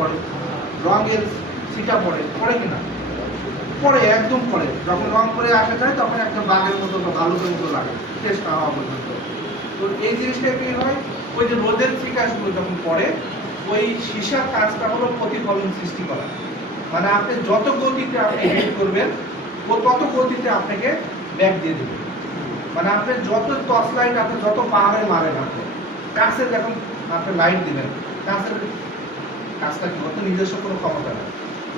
পড়ে, রঙের ছিটা পড়ে, পড়ে কিনা? পরে একদম পরে যখন রং করে আসা যায় তখন একটা বাঘের মতো বা ভালুকের মতো লাগে শেষ না হওয়া পর্যন্ত। তো এই জিনিসটা কি হয়, ওই যে রোদের ফিকাসগুলো যখন পড়ে, ওই সীসার কাজটা হলো প্রতিফলন সৃষ্টি করা। মানে আপনি যত গতিতে আপনি হিট করবেন ও তত গতিতে আপনাকে ব্যাক দিয়ে দেবে। মানে আপনি যত টর্চ লাইট আপনি যত পাহাড়ে মারেন, আপনি কাছের যখন আপনি লাইট দিবেন, কাছের কাজটা কি অত নিজস্ব কোনো ক্ষমতা নেই।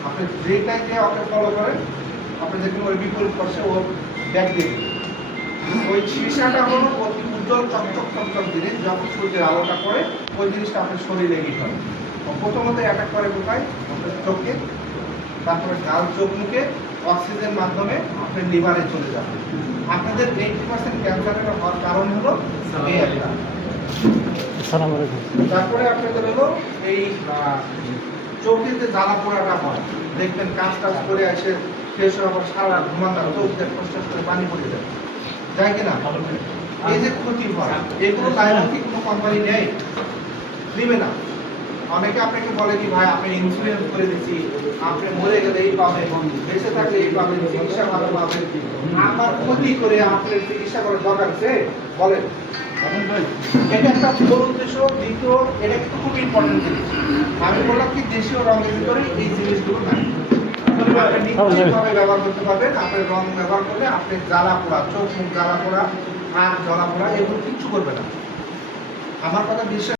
আপনি যেটাই যে ওকে ফলো করেন, আপনি দেখুন ওই বিপরীত পাশে ও ব্যাক দিয়ে দিবে। ওই সীসাটা হলো অতি উজ্জ্বল চকচক চকচক জিনিস, যখন সূর্যের আলোটা পড়ে ওই জিনিসটা আপনার শরীরে হিট হয়। প্রথমত অ্যাটাক করে কোথায়? আপনার চোখে, তারপরে গাল, চোখ, মুখে অক্সিজেন মাধ্যমে আপনার লিভারে চলে যাবে। আপনাদের 80% ক্যান্সারের হওয়ার কারণ হলো এই একটা। তারপরে আপনাদের হলো এই চোখে যে জ্বালা পোড়াটা হয়, দেখবেন কাজ টাজ করে এসে শেষ হয়ে আবার সারা ঘুমান না, চোখ দিয়ে কষ্ট করে পানি পড়ে যায়, যায় কিনা? এই যে ক্ষতি হয়, এগুলো লাইবাকি কোনো কোম্পানি নেই, দিবে না। অনেকে আপনাকে বলে কি ভাই আপনি ইন্স্যুরেন্স করে দিচ্ছি, আপনি মরে গেলে এই পাবেন, বেঁচে থাকলে এই পাবেন, চিকিৎসা ভালো পাবেন। আমার ক্ষতি করে আপনার চিকিৎসা করার দরকার আছে? বলেন। এটা একটা মূল উদ্দেশ্য। দ্বিতীয়, এটা কিন্তু খুব ইম্পর্টেন্ট জিনিস। আমি বললাম কি দেশীয় রঙের ভিতরে এই জিনিসগুলো নাই। আপনি নিশ্চিতভাবে ব্যবহার করতে পারবেন। আপনার রং ব্যবহার করলে আপনি জ্বালা পোড়া, চোখ মুখ জ্বালা পোড়া, হাত জ্বালা পোড়া এগুলো কিচ্ছু করবে না। আমার কথা বিশ্বাস